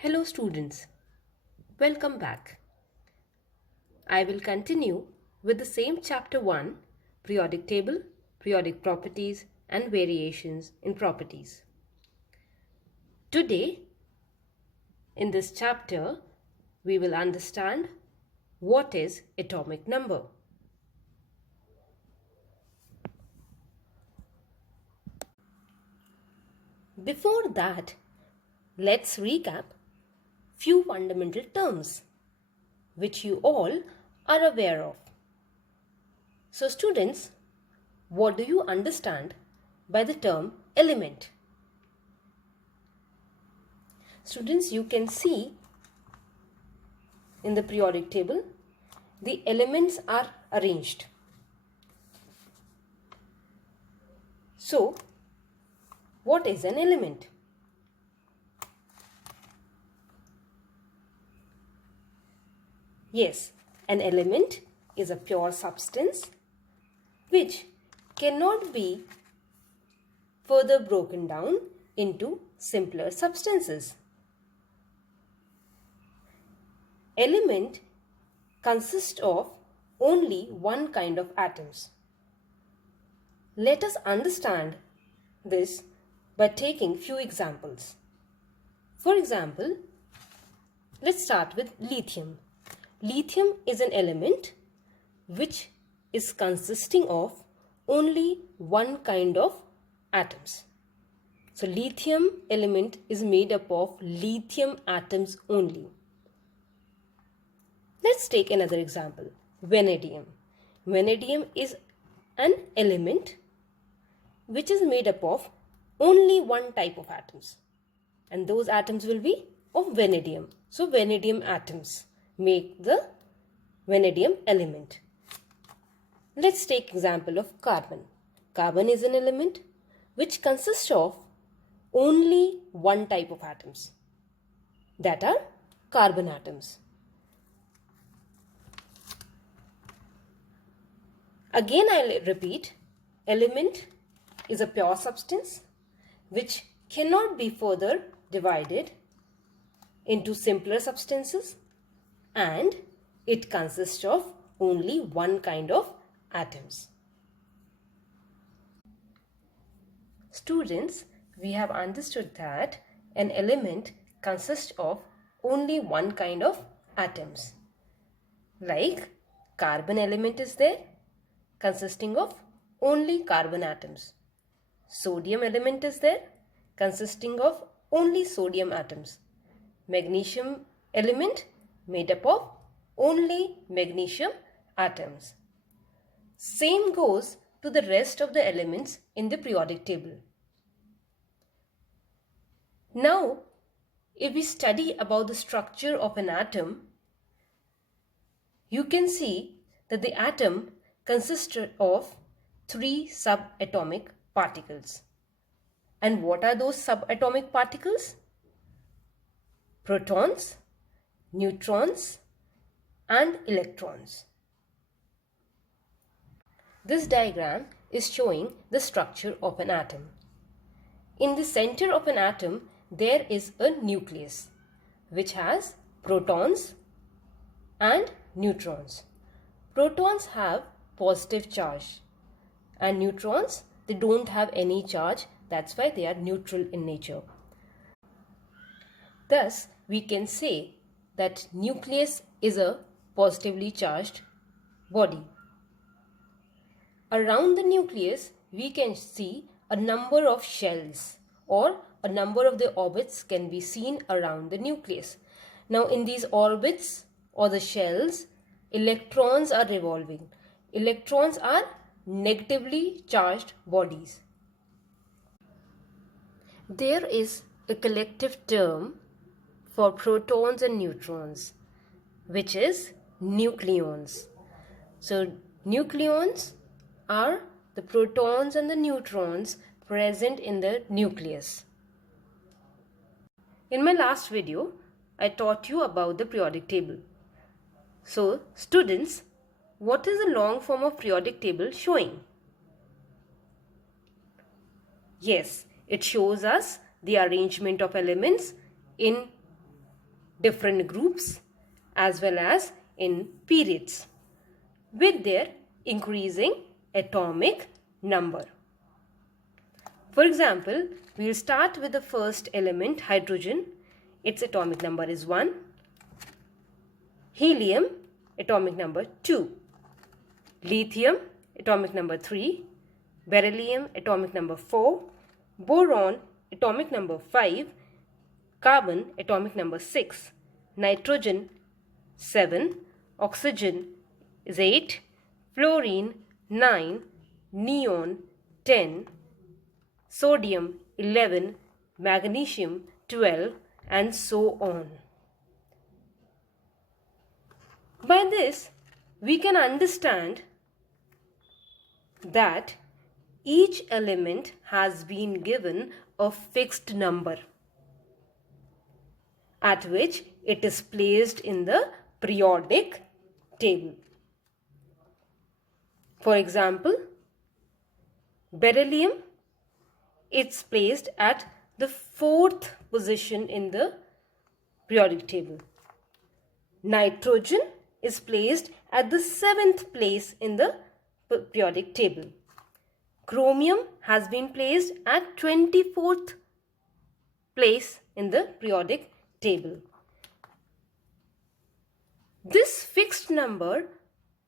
Hello students, welcome back. I will continue with the same chapter 1, periodic table, periodic properties and variations in properties. Today in this chapter we will understand what is atomic number. Before that, let's recap few fundamental terms which you all are aware of. So students, what do you understand by the term element? Students, you can see in the periodic table, the elements are arranged. So, what is an element? Yes, an element is a pure substance which cannot be further broken down into simpler substances. Element consists of only one kind of atoms. Let us understand this by taking few examples. For example, let's start with lithium. Lithium is an element which is consisting of only one kind of atoms. So lithium element is made up of lithium atoms only. Let's take another example, vanadium. Vanadium is an element which is made up of only one type of atoms, and those atoms will be of vanadium. So vanadium atoms make the vanadium element. Let's take example of carbon. Carbon is an element which consists of only one type of atoms, that are carbon atoms. Again I'll repeat, element is a pure substance which cannot be further divided into simpler substances, and it consists of only one kind of atoms. Students, we have understood that an element consists of only one kind of atoms. Like carbon element is there, consisting of only carbon atoms. Sodium element is there, consisting of only sodium atoms. Magnesium element made up of only magnesium atoms. Same goes to the rest of the elements in the periodic table. Now, if we study about the structure of an atom, you can see that the atom consists of 3 subatomic particles. And what are those subatomic particles? Protons, neutrons, and electrons. This diagram is showing the structure of an atom. In the center of an atom, there is a nucleus which has protons and neutrons. Protons have positive charge and neutrons, they don't have any charge, that's why they are neutral in nature. Thus, we can say that nucleus is a positively charged body. Around the nucleus, we can see a number of shells, or a number of the orbits can be seen around the nucleus. Now in these orbits or the shells, electrons are revolving. Electrons are negatively charged bodies. There is a collective term for protons and neutrons, which is nucleons. So nucleons are the protons and the neutrons present in the nucleus. In my last video, I taught you about the periodic table. So students, what is the long form of periodic table showing? Yes, it shows us the arrangement of elements in different groups as well as in periods with their increasing atomic number. For example, we'll start with the first element, hydrogen. Its atomic number is 1. Helium, atomic number 2. Lithium, atomic number 3. Beryllium, atomic number 4. Boron, atomic number 5. Carbon, atomic number 6. Nitrogen, 7. Oxygen is 8. Fluorine, 9. Neon, 10. Sodium, 11. Magnesium, 12. And so on. By this, we can understand that each element has been given a fixed number at which it is placed in the periodic table. For example, beryllium, it's placed at the 4th position in the periodic table. Nitrogen is placed at the 7th place in the periodic table. Chromium has been placed at 24th place in the periodic table. This fixed number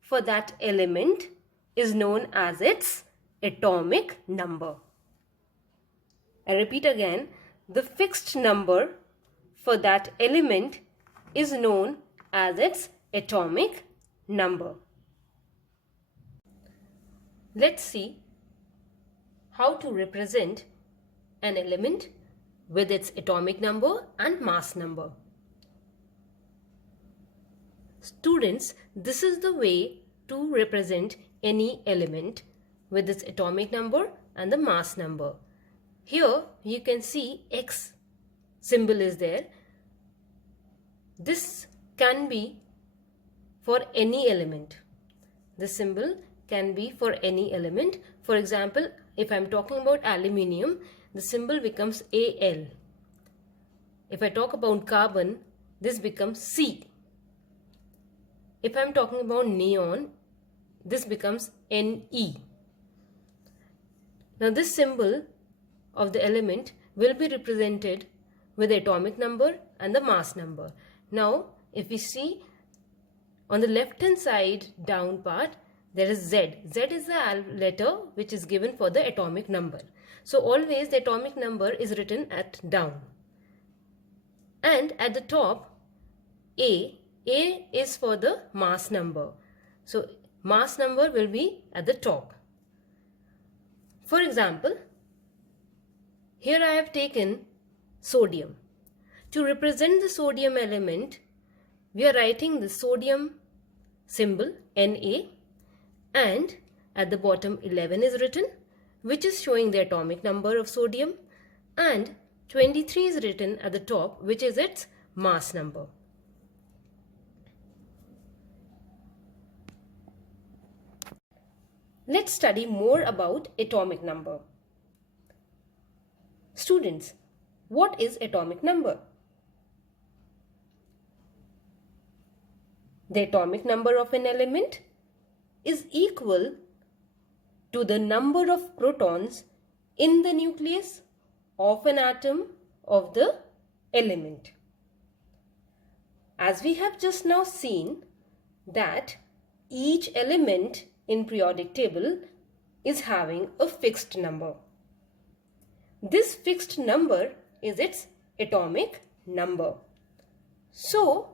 for that element is known as its atomic number. I repeat again, the fixed number for that element is known as its atomic number. Let's see how to represent an element with its atomic number and mass number. Students, this is the way to represent any element with its atomic number and the mass number. Here you can see X symbol is there. This can be for any element. This symbol can be for any element. For example, if I am talking about aluminium, the symbol becomes Al. If I talk about carbon, this becomes C. If I am talking about neon, this becomes Ne. Now this symbol of the element will be represented with the atomic number and the mass number. Now if we see on the left hand side down part, there is Z. Z is the letter which is given for the atomic number. So always the atomic number is written at down. And at the top, A is for the mass number. So mass number will be at the top. For example, here I have taken sodium. To represent the sodium element, we are writing the sodium symbol Na, and at the bottom 11 is written, which is showing the atomic number of sodium, and 23 is written at the top, which is its mass number. Let's study more about atomic number. Students, what is atomic number? The atomic number of an element is equal to the number of protons in the nucleus of an atom of the element. As we have just now seen that each element in periodic table is having a fixed number. This fixed number is its atomic number. So,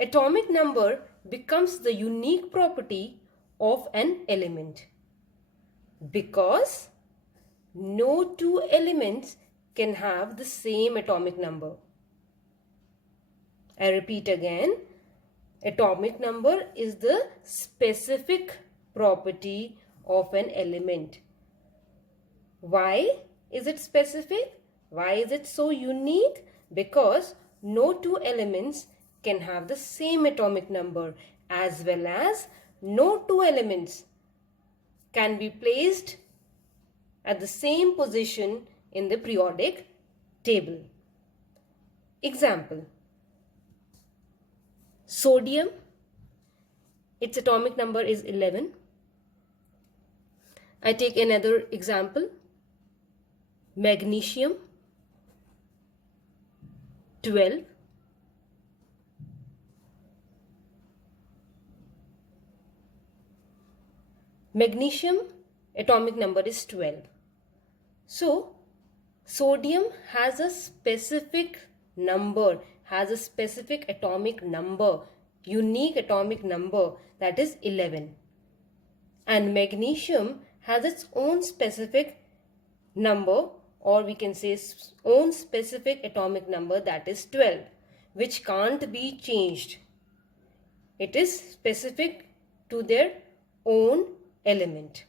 atomic number becomes the unique property of an element because no two elements can have the same atomic number. I repeat again, atomic number is the specific property of an element. Why is it specific? Why is it so unique? Because no two elements can have the same atomic number, as well as no two elements can be placed at the same position in the periodic table. Example, Sodium, its atomic number is 11. I take another example. Magnesium, 12. Magnesium atomic number is 12. So, sodium has a specific number, has a specific atomic number, unique atomic number, that is 11. And magnesium has its own specific number, or we can say own specific atomic number, that is 12, which can't be changed. It is specific to their own element.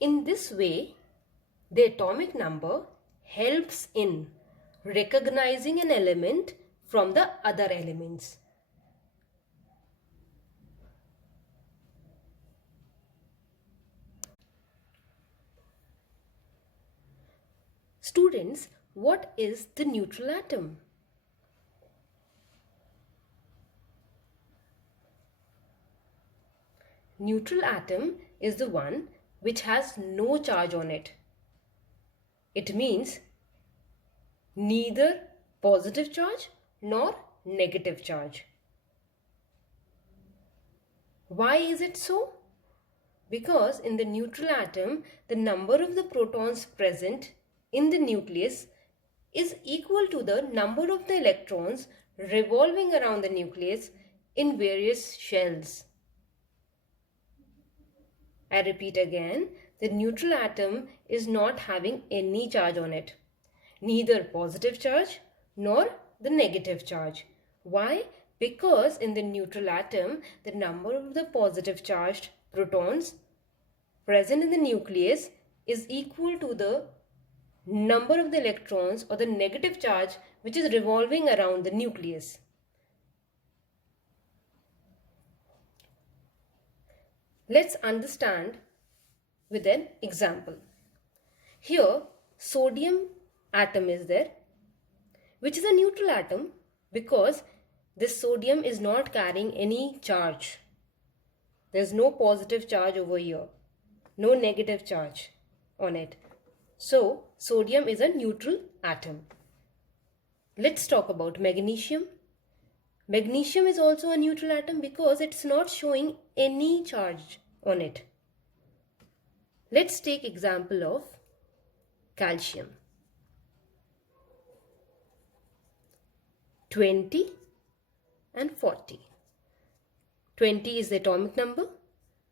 In this way, the atomic number helps in recognizing an element from the other elements. Students, what is the neutral atom? Neutral atom is the one which has no charge on it. It means neither positive charge nor negative charge. Why is it so? Because in the neutral atom, the number of the protons present in the nucleus is equal to the number of the electrons revolving around the nucleus in various shells. I repeat again, the neutral atom is not having any charge on it, neither positive charge nor the negative charge. Why? Because in the neutral atom, the number of the positive charged protons present in the nucleus is equal to the number of the electrons or the negative charge which is revolving around the nucleus. Let's understand with an example. Here, sodium atom is there, which is a neutral atom because this sodium is not carrying any charge. There's no positive charge over here, no negative charge on it. So, sodium is a neutral atom. Let's talk about magnesium. Magnesium is also a neutral atom because it's not showing any charge on it. Let's take example of calcium. 20 and 40. 20 is the atomic number,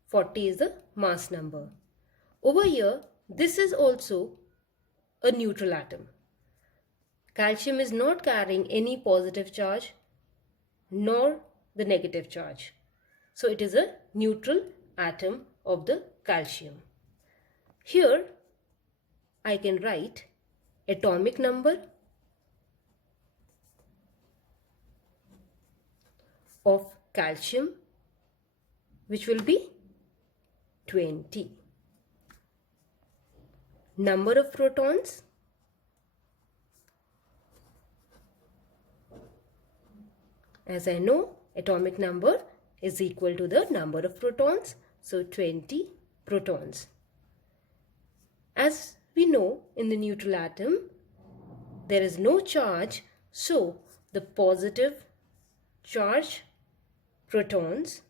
40 is the mass number. Over here, this is also a neutral atom. Calcium is not carrying any positive charge nor the negative charge. So it is a neutral atom of the calcium. Here I can write atomic number of calcium, which will be 20. Number of protons, as I know, atomic number is equal to the number of protons, so 20 protons. As we know, in the neutral atom, there is no charge, so the positive charge protons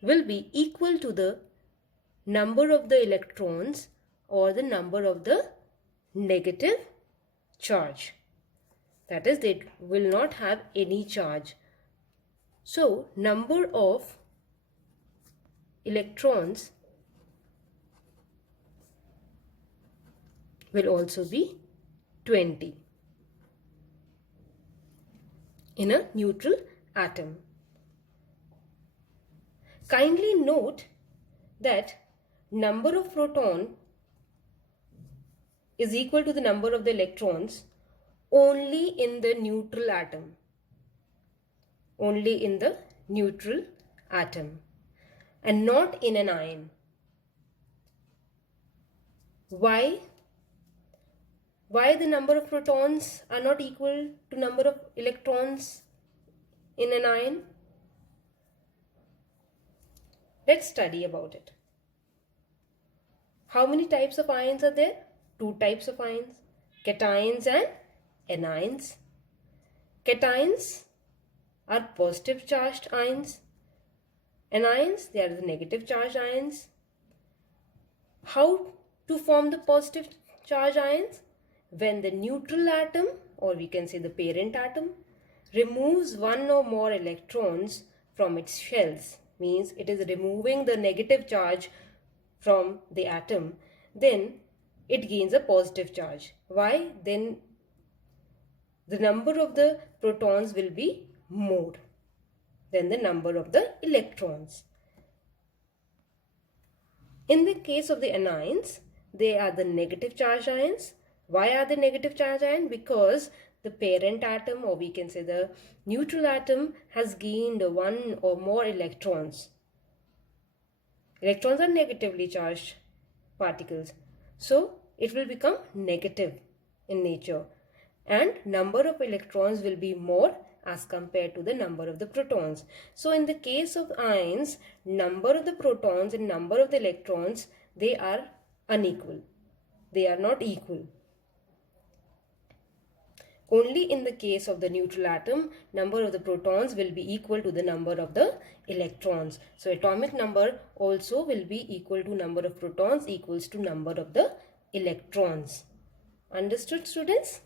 will be equal to the number of the electrons or the number of the negative charge. That is, they will not have any charge. So, number of electrons will also be 20 in a neutral atom. Kindly note that number of proton is equal to the number of the electrons only in the neutral atom. Only in the neutral atom and not in an ion. Why? Why the number of protons are not equal to number of electrons in an ion? Let's study about it. How many types of ions are there? Two types of ions, cations and anions. Cations are positive charged ions. Anions, they are the negative charged ions. How to form the positive charged ions? When the neutral atom, or we can say the parent atom, removes one or more electrons from its shells, means it is removing the negative charge from the atom, then it gains a positive charge. Why? Then the number of the protons will be more than the number of the electrons. In the case of the anions, they are the negative charge ions. Why are they negative charge ions? Because the parent atom, or we can say the neutral atom, has gained one or more electrons. Electrons are negatively charged particles, so it will become negative in nature, and number of electrons will be more as compared to the number of the protons. So in the case of ions, number of the protons and number of the electrons, they are unequal. They are not equal. Only in the case of the neutral atom, number of the protons will be equal to the number of the electrons. So atomic number also will be equal to number of protons equals to number of the electrons. Understood, students?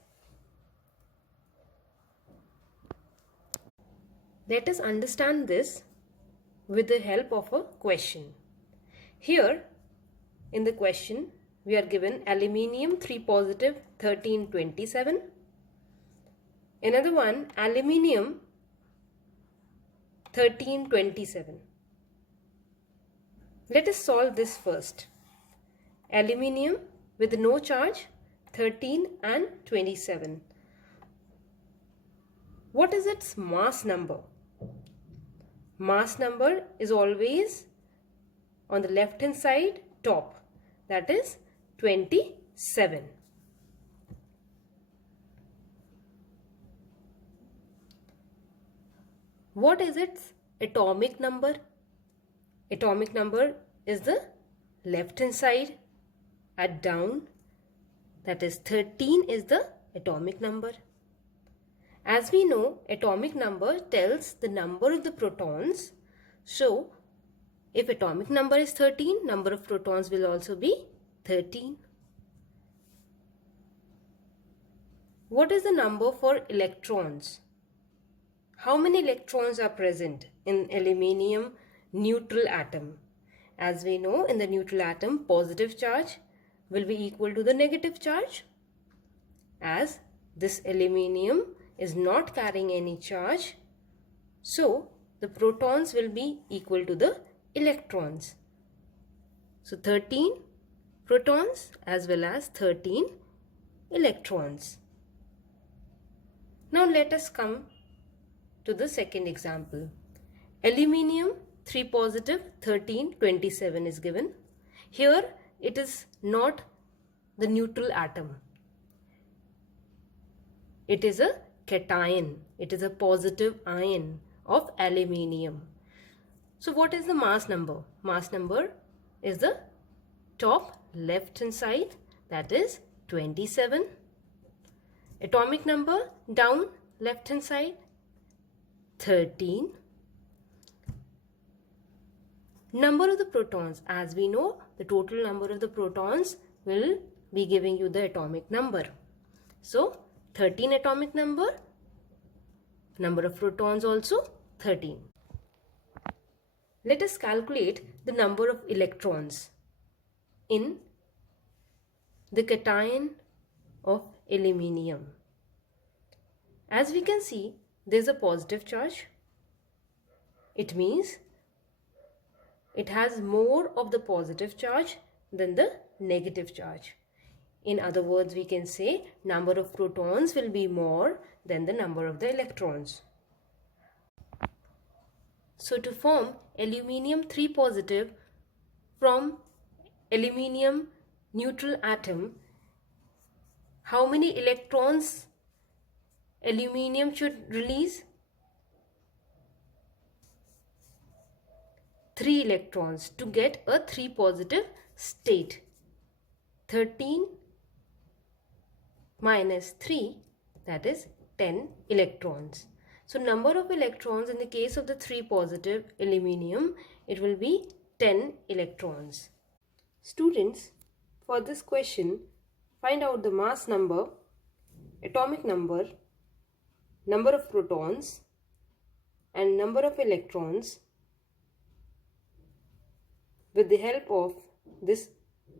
Let us understand this with the help of a question. Here in the question we are given aluminium 3 positive 1327. Another one, aluminium 1327. Let us solve this first. Aluminium with no charge 13 and 27. What is its mass number? Mass number is always on the left hand side top, that is 27. What is its atomic number? Atomic number is the left hand side at down, that is 13 is the atomic number. As we know, atomic number tells the number of the protons. So if atomic number is 13, number of protons will also be 13. What is the number for electrons? How many electrons are present in aluminium neutral atom? As we know, in the neutral atom, positive charge will be equal to the negative charge. As this aluminium is not carrying any charge, so the protons will be equal to the electrons. So 13 protons as well as 13 electrons. Now let us come to the second example. Aluminium 3 positive 1327 is given. Here it is not the neutral atom. It is a cation. It is a positive ion of aluminium. So what is the mass number? Mass number is the top left hand side, that is 27. Atomic number down left hand side 13. Number of the protons, as we know, the total number of the protons will be giving you the atomic number. So 13 atomic number, number of protons also 13. Let us calculate the number of electrons in the cation of aluminium. As we can see, there is a positive charge. It means it has more of the positive charge than the negative charge. In other words, we can say number of protons will be more than the number of the electrons. So to form aluminium 3 positive from aluminium neutral atom, how many electrons aluminium should release? 3 electrons to get a 3 positive state. 13 minus 3, that is 10 electrons. So number of electrons in the case of the 3 positive aluminium, it will be 10 electrons. Students, for this question, find out the mass number, atomic number, number of protons and number of electrons with the help of this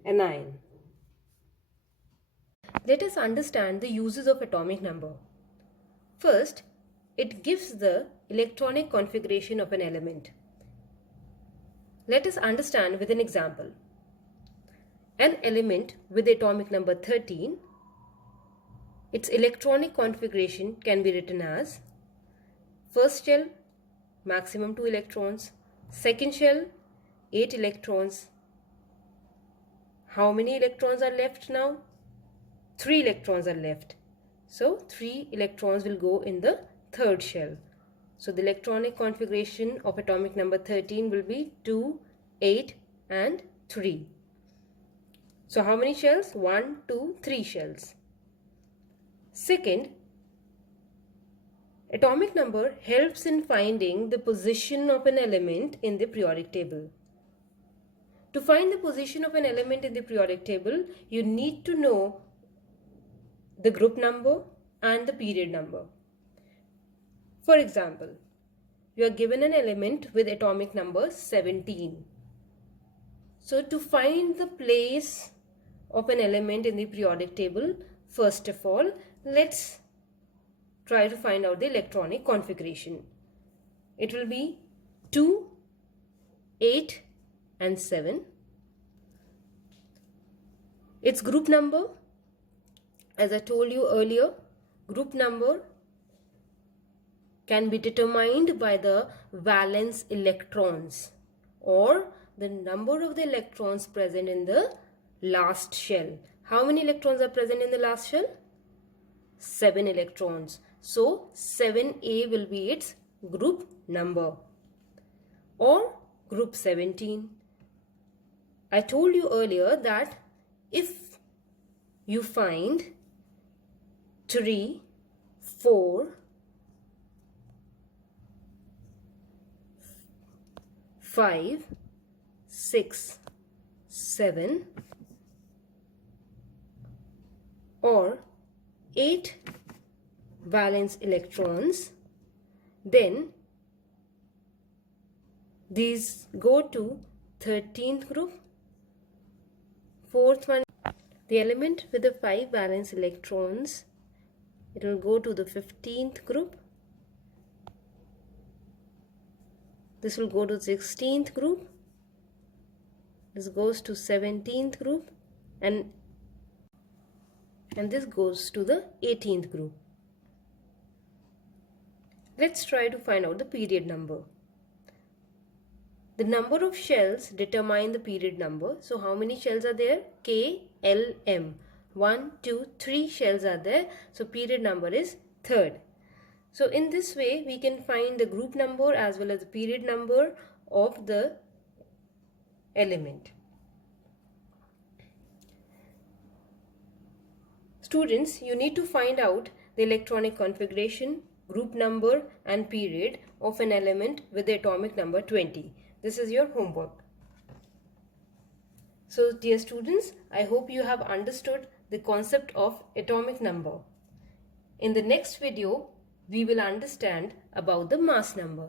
anion. Let us understand the uses of atomic number. First, it gives the electronic configuration of an element. Let us understand with an example. An element with the atomic number 13, its electronic configuration can be written as first shell, maximum 2 electrons, second shell, 8 electrons. How many electrons are left now? 3 electrons are left. So 3 electrons will go in the third shell. So the electronic configuration of atomic number 13 will be 2, 8 and 3. So how many shells? 1, 2, 3 shells. Second, atomic number helps in finding the position of an element in the periodic table. To find the position of an element in the periodic table, you need to know the group number and the period number. For example, you are given an element with atomic number 17. So to find the place of an element in the periodic table, first of all, let's try to find out the electronic configuration. It will be 2, 8 and 7. Its group number, as I told you earlier, group number can be determined by the valence electrons or the number of the electrons present in the last shell. How many electrons are present in the last shell? 7 electrons. So 7A will be its group number or group 17. I told you earlier that if you find 3, 4, 5, 6, 7 or 8 valence electrons, then these go to 13th group. Fourth one, the element with the 5 valence electrons, it will go to the 15th group. This will go to 16th group. This goes to 17th group and this goes to the 18th group. Let's try to find out the period number. The number of shells determine the period number. So how many shells are there? K, L, M. 1, 2, 3 shells are there. So period number is third. So in this way we can find the group number as well as the period number of the element. Students, you need to find out the electronic configuration, group number and period of an element with the atomic number 20. This is your homework. So dear students, I hope you have understood the concept of atomic number. In the next video, we will understand about the mass number.